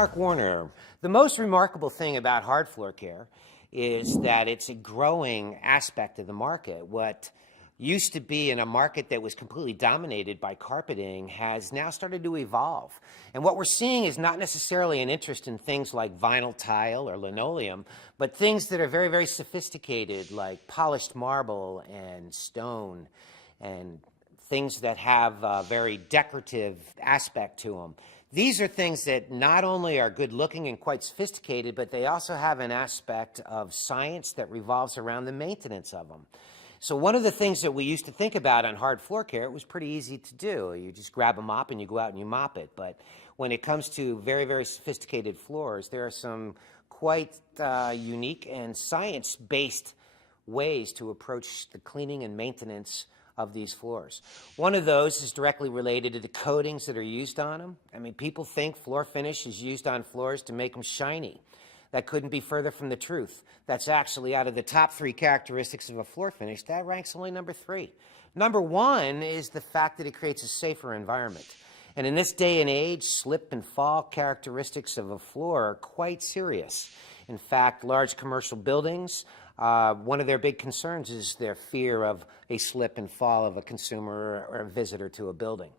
Mark Warner. The most remarkable thing about hard floor care is that it's a growing aspect of the market. What used to be in a market that was completely dominated by carpeting has now started to evolve. And what we're seeing is not necessarily an interest in things like vinyl tile or linoleum, but things that are very, very sophisticated, like polished marble and stone and things that have a very decorative aspect to them. These are things that not only are good looking and quite sophisticated, but they also have an aspect of science that revolves around the maintenance of them. So one of the things that we used to think about on hard floor care, it was pretty easy to do. You just grab a mop and you go out and you mop it. But when it comes to very, very sophisticated floors, there are some quite unique and science-based ways to approach the cleaning and maintenance of these floors. One of those is directly related to the coatings that are used on them. I mean, people think floor finish is used on floors to make them shiny. That couldn't be further from the truth. That's actually, out of the top 3 characteristics of a floor finish, that ranks only number 3. Number 1 is the fact that it creates a safer environment. And in this day and age, slip and fall characteristics of a floor are quite serious. In fact, large commercial buildings, one of their big concerns is their fear of a slip and fall of a consumer or a visitor to a building.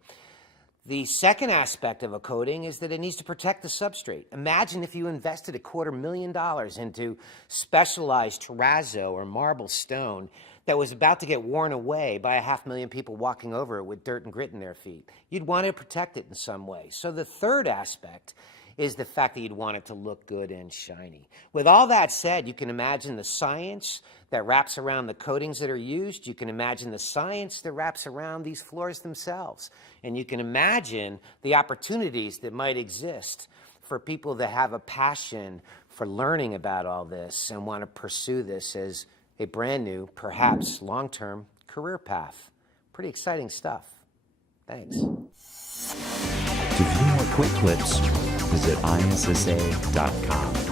The second aspect of a coating is that it needs to protect the substrate. Imagine if you invested $250,000 into specialized terrazzo or marble stone that was about to get worn away by 500,000 people walking over it with dirt and grit in their feet. You'd want to protect it in some way. So the third aspect is the fact that you'd want it to look good and shiny. With all that said, you can imagine the science that wraps around the coatings that are used. You can imagine the science that wraps around these floors themselves. And you can imagine the opportunities that might exist for people that have a passion for learning about all this and want to pursue this as a brand new, perhaps long-term career path. Pretty exciting stuff. Thanks. To view more quick clips, visit ISSA.com.